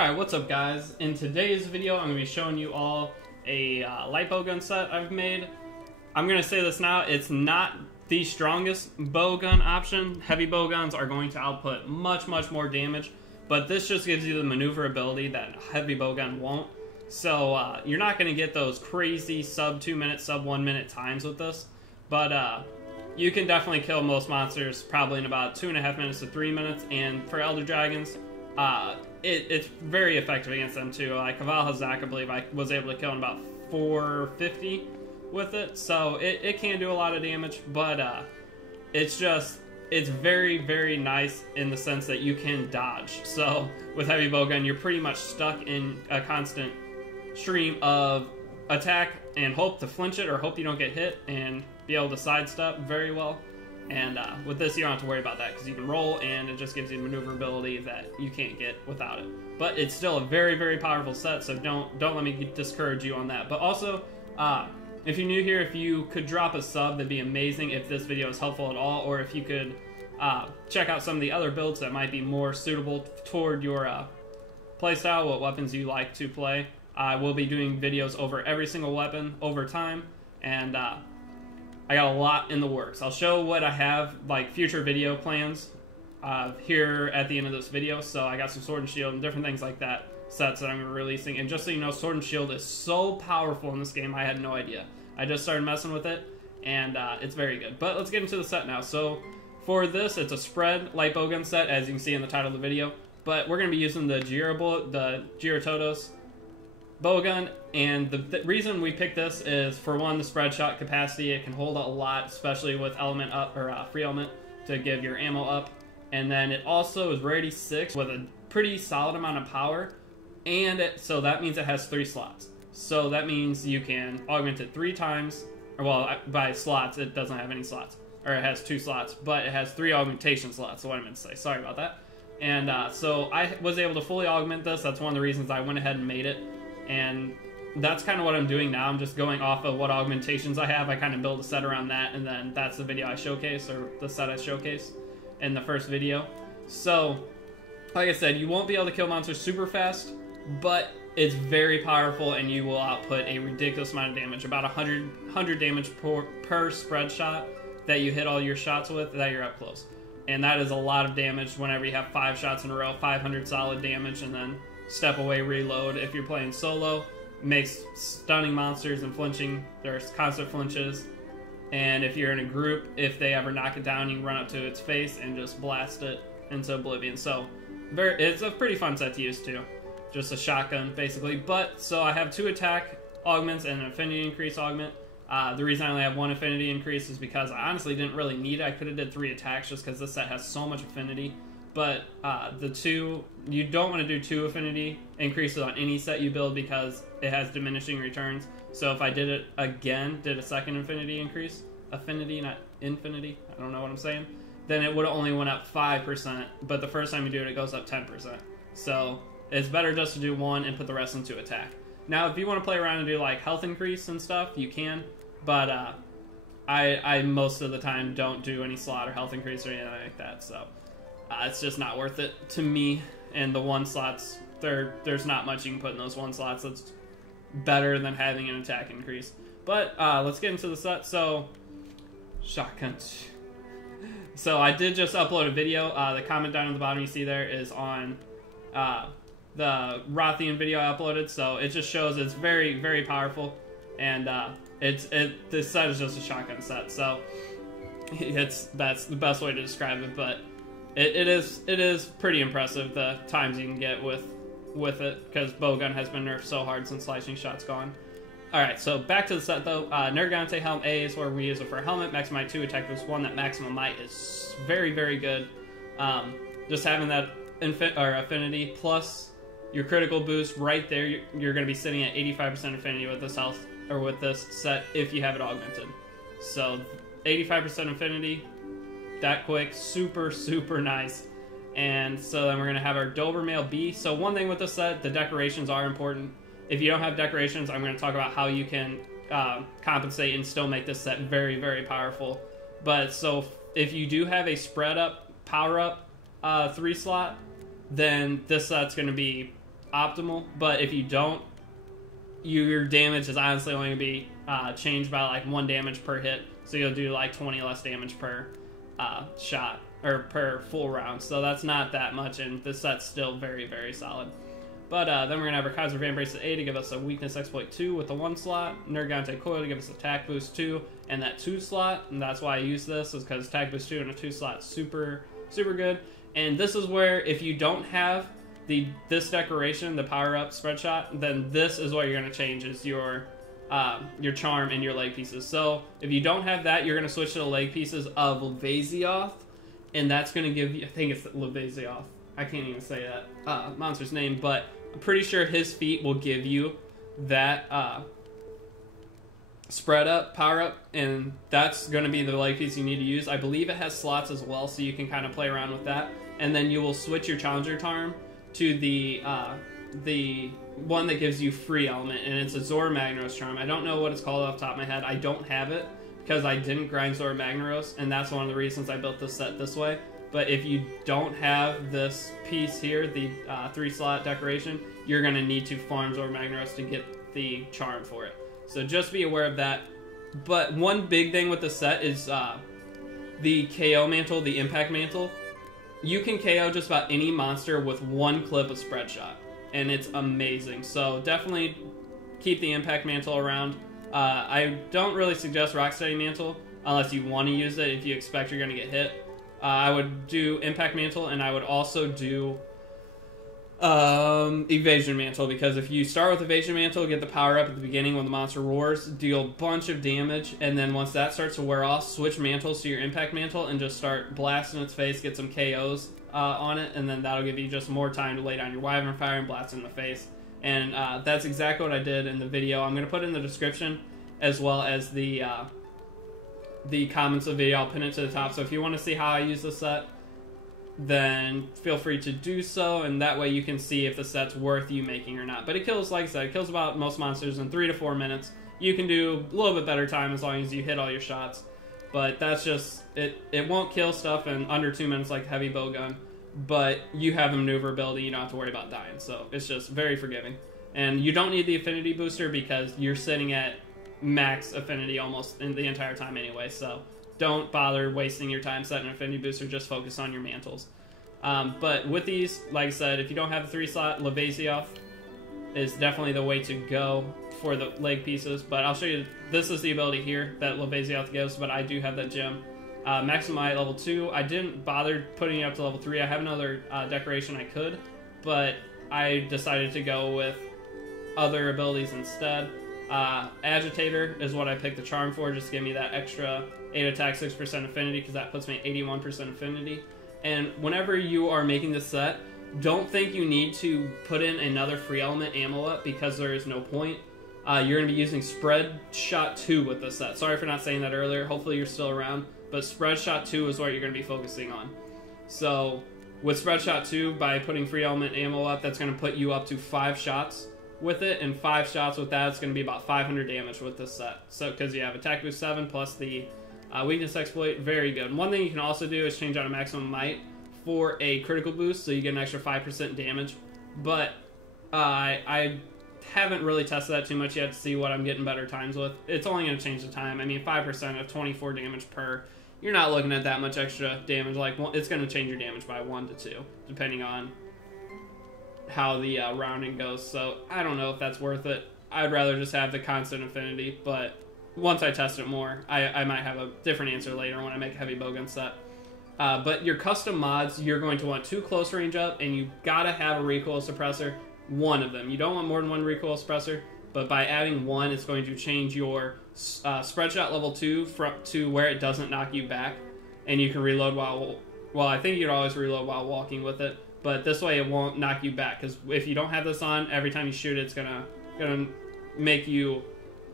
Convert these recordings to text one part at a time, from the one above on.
Alright, what's up guys? In today's video I'm going to be showing you all a light bowgun set I've made. I'm going to say this now, it's not the strongest bowgun option. Heavy bowguns are going to output much more damage, but this just gives you the maneuverability that heavy bowgun won't. So you're not going to get those crazy sub 2 minute, sub 1 minute times with this, but you can definitely kill most monsters probably in about 2.5 minutes to 3 minutes, and for Elder Dragons, it's very effective against them too. Like Kaval Hazak, I believe I was able to kill in about 450 with it, so it can do a lot of damage, but it's very nice in the sense that you can dodge. So with heavy bowgun, you're pretty much stuck in a constant stream of attack and hope to flinch it or hope you don't get hit and be able to sidestep very well. And with this, you don't have to worry about that because you can roll, and it just gives you maneuverability that you can't get without it. But it's still a very powerful set, so don't let me discourage you on that. But also, if you're new here, if you could drop a sub, that'd be amazing if this video is helpful at all, or if you could check out some of the other builds that might be more suitable toward your playstyle, what weapons you like to play. I will be doing videos over every single weapon over time, and I got a lot in the works. I'll show what I have, like future video plans here at the end of this video. So I got some Sword and Shield and different things like that sets that I'm releasing. And just so you know, Sword and Shield is so powerful in this game, I had no idea. I just started messing with it, and it's very good. But let's get into the set now. So for this, it's a spread light bowgun set, as you can see in the title of the video. But we're going to be using the Girotodos bowgun, and the reason we picked this is, for one, the spread shot capacity. It can hold a lot, especially with element up or free element to give your ammo up, and then it also is rarity 6 with a pretty solid amount of power, and so that means it has 3 slots. So that means you can augment it 3 times, or well, by slots it doesn't have any slots, or it has 2 slots, but it has 3 augmentation slots. So what I meant to say, sorry about that. And so I was able to fully augment this. That's one of the reasons I went ahead and made it. And that's kind of what I'm doing now. I'm just going off of what augmentations I have. I kind of build a set around that, and then that's the video I showcase, or the set I showcase in the first video. So, like I said, you won't be able to kill monsters super fast, but it's very powerful, and you will output a ridiculous amount of damage. About 100 damage per spread shot that you hit all your shots with, that you're up close. And that is a lot of damage whenever you have 5 shots in a row, 500 solid damage, and then step away, reload. If you're playing solo, makes stunning monsters and flinching. There's constant flinches. And if you're in a group, if they ever knock it down, you can run up to its face and just blast it into oblivion. So it's a pretty fun set to use too. Just a shotgun basically. But so I have 2 attack augments and an affinity increase augment. The reason I only have 1 affinity increase is because I honestly didn't really need it. I could have did 3 attacks just because this set has so much affinity. But the 2, you don't want to do 2 affinity increases on any set you build because it has diminishing returns. So if I did it again, did a second affinity increase, affinity, not infinity, I don't know what I'm saying, then it would have only went up 5%, but the first time you do it, it goes up 10%. So it's better just to do 1 and put the rest into attack. Now, if you want to play around and do like health increase and stuff, you can, but I most of the time don't do any slot or health increase or anything like that, so it's just not worth it to me. And the 1 slots, there's not much you can put in those 1 slots that's better than having an attack increase. But let's get into the set. So, shotgun. So I did just upload a video. The comment down at the bottom you see there is on the Rothian video I uploaded. So it just shows it's very powerful, and this set is just a shotgun set. So that's the best way to describe it, but it is pretty impressive the times you can get with it, because bowgun has been nerfed so hard since slashing shot's gone. Alright, so back to the set though. Nergante Helm A is where we use it for helmet. Maximum Might 2, attack boost 1. That maximum might is very good. Just having that affinity plus your critical boost right there, you're going to be sitting at 85% affinity with this health, or with this set, if you have it augmented. So 85% affinity, that quick, super nice. And so then we're going to have our Dobermail B. So one thing with this set, the decorations are important. If you don't have decorations, I'm going to talk about how you can compensate and still make this set very powerful. But so if you do have a spread up, power up 3 slot, then this set's going to be optimal. But if you don't, your damage is honestly only going to be changed by like 1 damage per hit. So you'll do like 20 less damage per shot, or per full round. So that's not that much, and this set's still very, very solid. But then we're going to have our Kaiser Van Bracelet A to give us a Weakness Exploit 2 with the 1 slot, Nergante Coil to give us Attack Boost 2, and that 2 slot, and that's why I use this, is because Attack Boost 2 and a 2 slot super, super good. And this is where, if you don't have this decoration, the power-up spread shot, then this is what you're going to change, is your charm and your leg pieces. So if you don't have that, you're going to switch to the leg pieces of Levazioth, and that's going to give you, I think it's Levazioth, I can't even say that monster's name, but I'm pretty sure his feat will give you that spread up, power up, and that's going to be the leg piece you need to use. I believe it has slots as well, so you can kind of play around with that. And then you will switch your Challenger Charm to the one that gives you free element, and it's a Zora Magnaros charm. I don't know what it's called off the top of my head. I don't have it because I didn't grind Zora Magnaros, and that's one of the reasons I built this set this way. But if you don't have this piece here, the 3-slot decoration, you're going to need to farm Zora Magnaros to get the charm for it. So just be aware of that. But one big thing with the set is the KO mantle, the impact mantle. You can KO just about any monster with 1 clip of spread shot, and it's amazing. So definitely keep the impact mantle around. I don't really suggest Rocksteady mantle unless you want to use it if you expect you're going to get hit. I would do Impact Mantle, and I would also do Evasion Mantle, because if you start with Evasion Mantle, get the power up at the beginning when the monster roars, deal a bunch of damage, and then once that starts to wear off, switch mantles to your Impact Mantle and just start blasting its face, get some KOs on it, and then that'll give you just more time to lay down your Wyvern Fire and blast in the face. And that's exactly what I did in the video. I'm going to put it in the description as well as the comments of the video. I'll pin it to the top, so if you want to see how I use the set, then feel free to do so, and that way you can see if the set's worth you making or not. But it kills, like I said, it kills about most monsters in 3 to 4 minutes. You can do a little bit better time as long as you hit all your shots, but that's just, it won't kill stuff in under 2 minutes like Heavy Bowgun, but you have the maneuverability, you don't have to worry about dying, so it's just very forgiving. And you don't need the affinity booster because you're sitting at max affinity almost in the entire time anyway, so don't bother wasting your time setting an affinity booster, just focus on your mantles. But with these, like I said, if you don't have the 3-slot, Levazioth is definitely the way to go for the leg pieces, but I'll show you, this is the ability here that Levazioth gives, but I do have that gem. Maximum at level 2, I didn't bother putting it up to level 3, I have another decoration I could, but I decided to go with other abilities instead. Agitator is what I picked the charm for, just to give me that extra 8 attack, 6% affinity, because that puts me at 81% affinity. And whenever you are making this set, don't think you need to put in another free element amulet, because there is no point. You're going to be using Spread Shot 2 with this set. Sorry for not saying that earlier, hopefully you're still around, but Spread Shot 2 is what you're going to be focusing on. So with Spread Shot 2, by putting free element amulet, that's going to put you up to 5 shots with it, and 5 shots with that, it's going to be about 500 damage with this set. So, because you have Attack Boost 7 plus the Weakness Exploit, very good. One thing you can also do is change out a Maximum Might for a critical boost, so you get an extra 5% damage. But I haven't really tested that too much yet to see what I'm getting better times with. It's only going to change the time. I mean, 5% of 24 damage per, you're not looking at that much extra damage. Like, it's going to change your damage by 1 to 2, depending on how the rounding goes, so I don't know if that's worth it. I'd rather just have the constant affinity, but once I test it more, I might have a different answer later when I make a Heavy Bowgun set. But your custom mods, you're going to want 2 close range up, and you gotta have a recoil suppressor, 1 of them. You don't want more than 1 recoil suppressor, but by adding 1, it's going to change your spread shot level 2 to where it doesn't knock you back, and you can reload well, I think you'd always reload while walking with it. But this way it won't knock you back, because if you don't have this on, every time you shoot it's gonna make you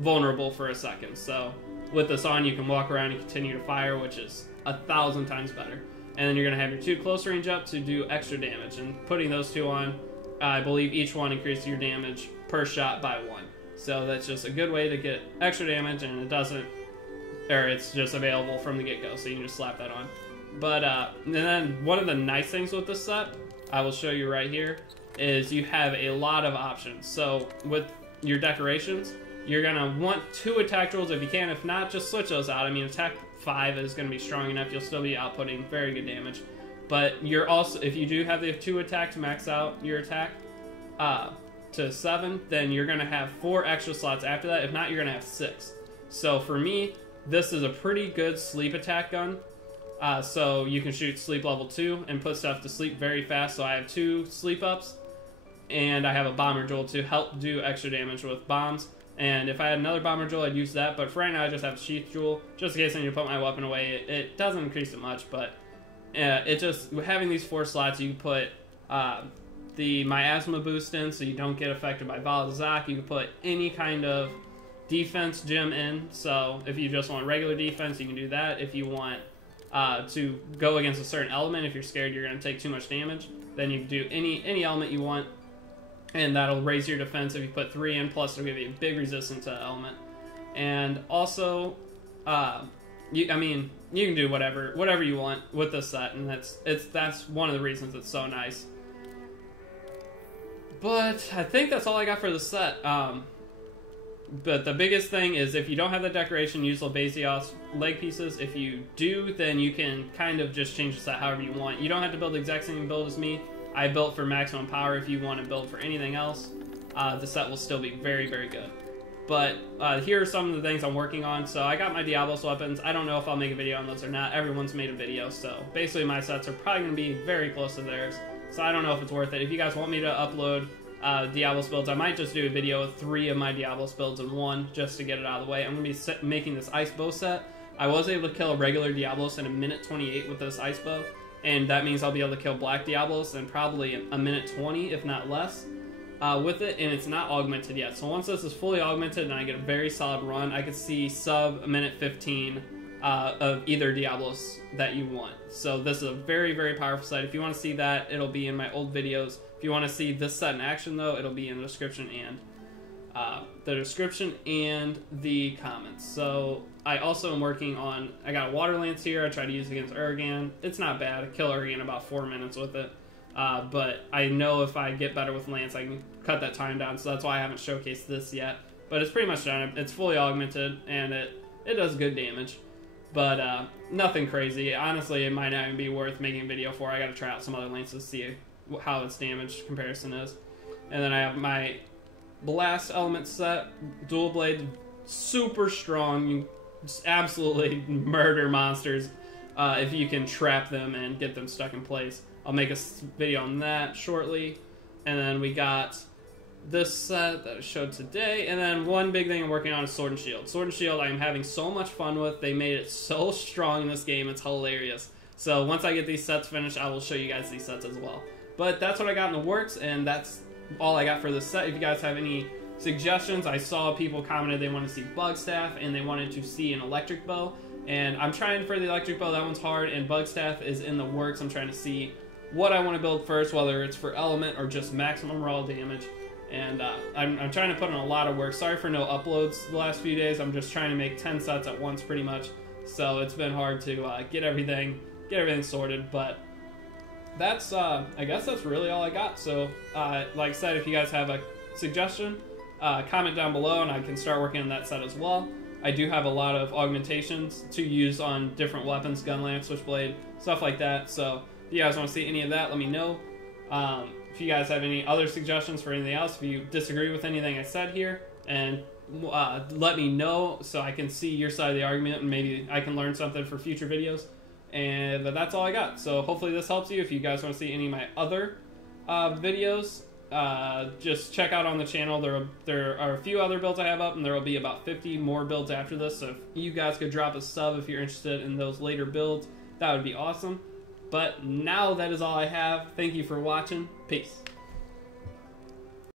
vulnerable for a second. So with this on, you can walk around and continue to fire, which is 1,000 times better. And then you're gonna have your 2 close range up to do extra damage. And putting those 2 on, I believe each one increases your damage per shot by 1. So that's just a good way to get extra damage, and it's just available from the get-go, so you can just slap that on. But and then one of the nice things with this set, I will show you right here, is you have a lot of options. So with your decorations, you're gonna want 2 attack rolls if you can. If not, just switch those out. I mean, attack 5 is gonna be strong enough. You'll still be outputting very good damage. But you're also, if you do have the 2 attack to max out your attack to 7, then you're gonna have 4 extra slots after that. If not, you're gonna have 6. So for me, this is a pretty good sleep attack gun. So you can shoot sleep level 2 and put stuff to sleep very fast. So I have 2 sleep ups, and I have a bomber jolt to help do extra damage with bombs. And if I had another bomber jolt, I'd use that. But for right now, I just have a sheath jewel, just in case I need to put my weapon away. It doesn't increase it much, but it just, having these 4 slots, you can put the miasma boost in, so you don't get affected by Valazak. You can put any kind of defense gem in. So if you just want regular defense, you can do that. If you want to go against a certain element, if you're scared you're going to take too much damage, then you can do any element you want, and that'll raise your defense if you put 3 in, plus it'll give you a big resistance to that element. And also, I mean, you can do whatever you want with this set, and that's one of the reasons it's so nice. But I think that's all I got for the set. But the biggest thing is, if you don't have the decoration, use Lebezios leg pieces. If you do, then you can kind of just change the set however you want. You don't have to build the exact same build as me. I built for maximum power. If you want to build for anything else, the set will still be very, very good. But here are some of the things I'm working on. So I got my Diablos weapons. I don't know if I'll make a video on those or not. Everyone's made a video, so basically my sets are probably going to be very close to theirs. So I don't know if it's worth it. If you guys want me to upload Diablos builds, I might just do a video with 3 of my Diablos builds in one, just to get it out of the way. I'm going to be making this ice bow set. I was able to kill a regular Diablos in 1:28 with this ice bow, and that means I'll be able to kill black Diablos in probably 1:20, if not less, with it, and it's not augmented yet. So once this is fully augmented and I get a very solid run, I could see sub 1:15 of either Diablos that you want. So this is a very, very powerful set. If you want to see that, it'll be in my old videos. If you want to see this set in action, though, it'll be in the description and the comments. So I also am working on, I got a water lance here. I tried to use it against Uragan. It's not bad. I kill Uragan in about 4 minutes with it. But I know if I get better with lance, I can cut that time down. So that's why I haven't showcased this yet. But it's pretty much done. It's fully augmented, and it does good damage. But nothing crazy. Honestly, it might not even be worth making a video for. I got to try out some other lances to see how its damage comparison is. And then I have my blast element set, dual blade, super strong. You just absolutely murder monsters if you can trap them and get them stuck in place. I'll make a video on that shortly. And then we got this set that I showed today. And then one big thing I'm working on is Sword and Shield. Sword and Shield I'm having so much fun with. They made it so strong in this game. It's hilarious. So once I get these sets finished, I will show you guys these sets as well. But that's what I got in the works, and that's all I got for this set. If you guys have any suggestions, I saw people commented they want to see Bug Staff, and they wanted to see an electric bow. And I'm trying for the electric bow. That one's hard, and Bug Staff is in the works. I'm trying to see what I want to build first, whether it's for element or just maximum raw damage. And I'm trying to put in a lot of work. Sorry for no uploads the last few days. I'm just trying to make 10 sets at once pretty much. So it's been hard to get everything sorted. But that's, I guess that's really all I got. So like I said, if you guys have a suggestion, comment down below and I can start working on that set as well. I do have a lot of augmentations to use on different weapons, gun lamp, switchblade, stuff like that. So if you guys want to see any of that, let me know. If you guys have any other suggestions for anything else, if you disagree with anything I said here, and let me know so I can see your side of the argument and maybe I can learn something for future videos. And that's all I got. So hopefully this helps you. If you guys want to see any of my other videos, just check out on the channel. There are a few other builds I have up, and there will be about 50 more builds after this. So if you guys could drop a sub if you're interested in those later builds, that would be awesome. But now that is all I have. Thank you for watching. Peace.